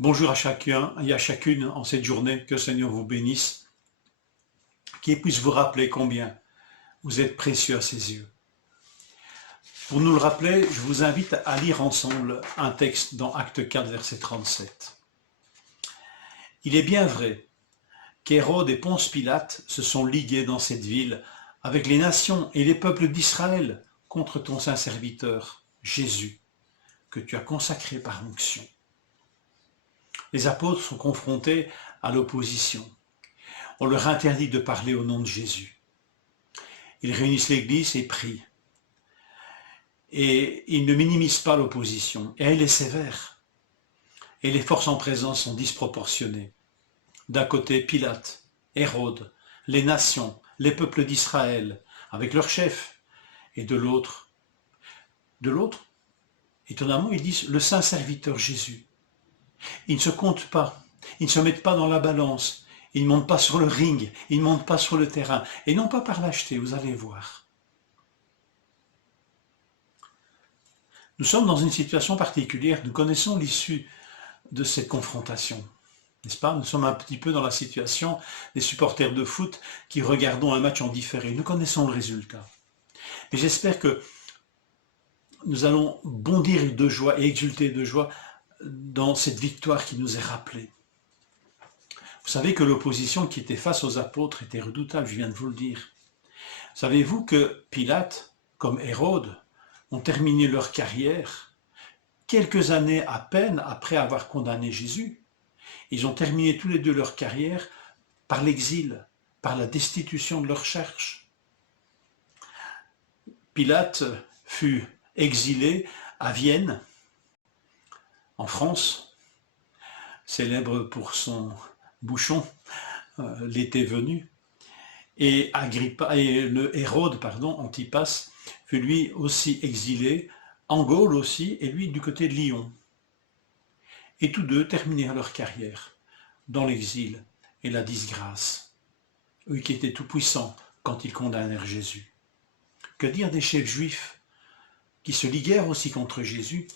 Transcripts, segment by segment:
Bonjour à chacun et à chacune en cette journée, que le Seigneur vous bénisse, qu'il puisse vous rappeler combien vous êtes précieux à ses yeux. Pour nous le rappeler, je vous invite à lire ensemble un texte dans Acte 4, verset 37. Il est bien vrai qu'Hérode et Ponce Pilate se sont ligués dans cette ville avec les nations et les peuples d'Israël contre ton saint serviteur, Jésus, que tu as consacré par onction. Les apôtres sont confrontés à l'opposition. On leur interdit de parler au nom de Jésus. Ils réunissent l'Église et prient. Et ils ne minimisent pas l'opposition. Et elle est sévère. Et les forces en présence sont disproportionnées. D'un côté, Pilate, Hérode, les nations, les peuples d'Israël, avec leurs chefs. Et de l'autre, étonnamment, ils disent le saint serviteur Jésus. Ils ne se comptent pas, ils ne se mettent pas dans la balance, ils ne montent pas sur le ring, ils ne montent pas sur le terrain, et non pas par lâcheté, vous allez voir. Nous sommes dans une situation particulière, nous connaissons l'issue de cette confrontation, n'est-ce pas? Nous sommes un petit peu dans la situation des supporters de foot qui regardons un match en différé, nous connaissons le résultat. Et j'espère que nous allons bondir de joie et exulter de joie dans cette victoire qui nous est rappelée. Vous savez que l'opposition qui était face aux apôtres était redoutable, je viens de vous le dire. Savez-vous que Pilate, comme Hérode, ont terminé leur carrière quelques années à peine après avoir condamné Jésus? Ils ont terminé tous les deux leur carrière par l'exil, par la destitution de leur church. Pilate fut exilé à Vienne, en France, célèbre pour son bouchon l'été venu, et le Hérode, Antipas, fut lui aussi exilé, en Gaule aussi, et lui du côté de Lyon. Et tous deux terminèrent leur carrière dans l'exil et la disgrâce, eux qui étaient tout-puissants quand ils condamnèrent Jésus. Que dire des chefs juifs qui se liguèrent aussi contre Jésus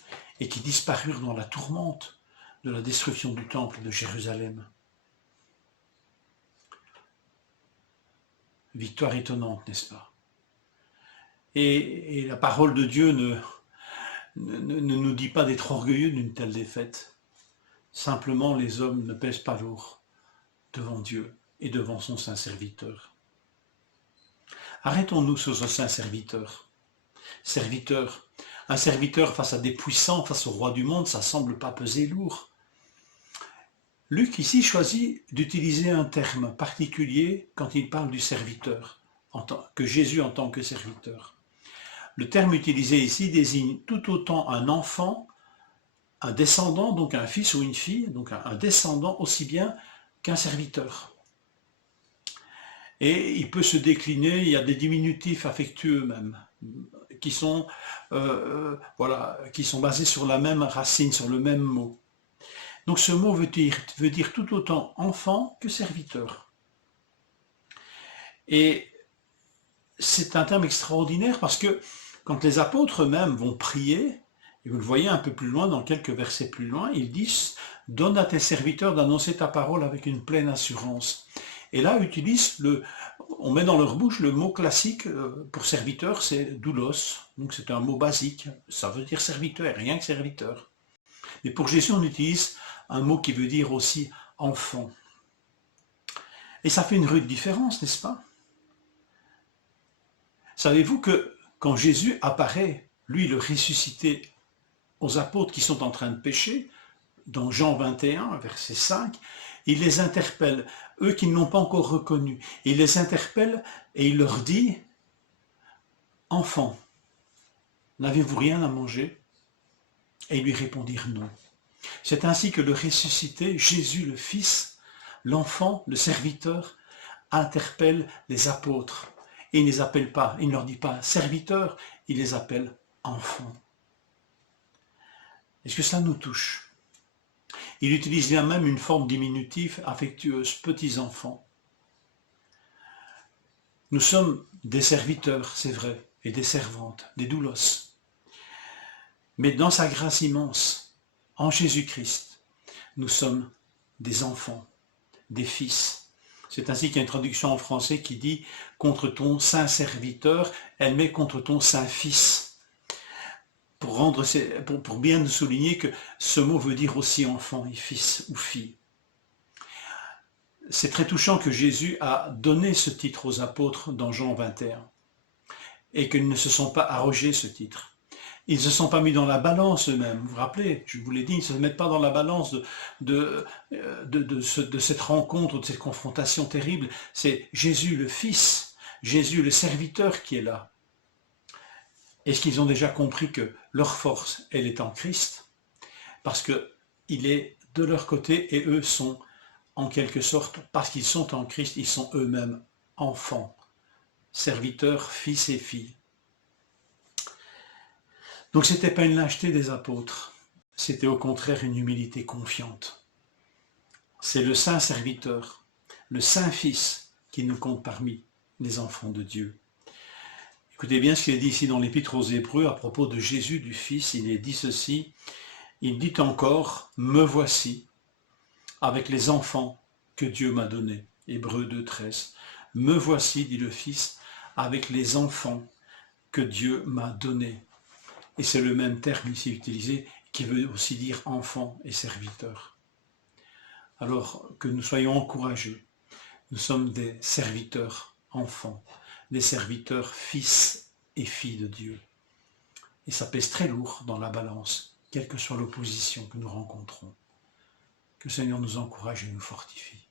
et qui disparurent dans la tourmente de la destruction du temple de Jérusalem. Victoire étonnante, n'est-ce pas? Et la parole de Dieu ne nous dit pas d'être orgueilleux d'une telle défaite. Simplement, les hommes ne pèsent pas lourd devant Dieu et devant son saint serviteur. Arrêtons-nous sur ce saint serviteur. Un serviteur face à des puissants, face au roi du monde, ça ne semble pas peser lourd. Luc ici choisit d'utiliser un terme particulier quand il parle du serviteur, que Jésus en tant que serviteur. Le terme utilisé ici désigne tout autant un enfant, un descendant, donc un fils ou une fille, donc un descendant aussi bien qu'un serviteur. Et il peut se décliner, il y a des diminutifs affectueux même, qui sont basés sur la même racine, sur le même mot. Donc ce mot veut dire tout autant enfant que serviteur. Et c'est un terme extraordinaire parce que quand les apôtres eux-mêmes vont prier, et vous le voyez un peu plus loin, dans quelques versets plus loin, ils disent « Donne à tes serviteurs d'annoncer ta parole avec une pleine assurance ». Et là, on met dans leur bouche le mot classique pour serviteur, c'est doulos. Donc c'est un mot basique, ça veut dire serviteur, rien que serviteur. Mais pour Jésus, on utilise un mot qui veut dire aussi enfant. Et ça fait une rude différence, n'est-ce pas? Savez-vous que quand Jésus apparaît, lui le ressuscité, aux apôtres qui sont en train de pécher, dans Jean 21, verset 5, il les interpelle, eux qui ne l'ont pas encore reconnu. Il les interpelle et il leur dit « Enfants, n'avez-vous rien à manger ?» Et ils lui répondirent non. C'est ainsi que le ressuscité, Jésus le Fils, l'enfant, le serviteur, interpelle les apôtres. Et il ne les appelle pas, il ne leur dit pas serviteurs, il les appelle enfants. Est-ce que cela nous touche? Il utilise bien même une forme diminutive affectueuse, petits enfants. Nous sommes des serviteurs, c'est vrai, et des servantes, des doulos. Mais dans sa grâce immense, en Jésus-Christ, nous sommes des enfants, des fils. C'est ainsi qu'il y a une traduction en français qui dit « contre ton saint serviteur », elle met « contre ton saint fils ». Pour bien nous souligner que ce mot veut dire aussi enfant et fils ou fille. C'est très touchant que Jésus a donné ce titre aux apôtres dans Jean 21 et qu'ils ne se sont pas arrogés ce titre. Ils ne se sont pas mis dans la balance eux-mêmes. Vous vous rappelez, je vous l'ai dit, ils ne se mettent pas dans la balance de cette rencontre, de cette confrontation terrible. C'est Jésus le Fils, Jésus le serviteur qui est là. Est-ce qu'ils ont déjà compris que leur force, elle est en Christ? Parce qu'il est de leur côté et eux sont en quelque sorte, parce qu'ils sont en Christ, ils sont eux-mêmes enfants, serviteurs, fils et filles. Donc ce n'était pas une lâcheté des apôtres, c'était au contraire une humilité confiante. C'est le saint serviteur, le saint fils qui nous compte parmi les enfants de Dieu. Écoutez bien ce qu'il est dit ici dans l'Épître aux Hébreux à propos de Jésus du Fils, il est dit ceci, il dit encore « Me voici » avec les enfants que Dieu m'a donnés. Hébreux 2,13. « Me voici, dit le Fils, avec les enfants que Dieu m'a donnés. » Et c'est le même terme ici utilisé qui veut aussi dire enfant et serviteur. Alors que nous soyons encouragés, nous sommes des serviteurs enfants, des serviteurs fils et filles de Dieu. Et ça pèse très lourd dans la balance, quelle que soit l'opposition que nous rencontrons. Que le Seigneur nous encourage et nous fortifie.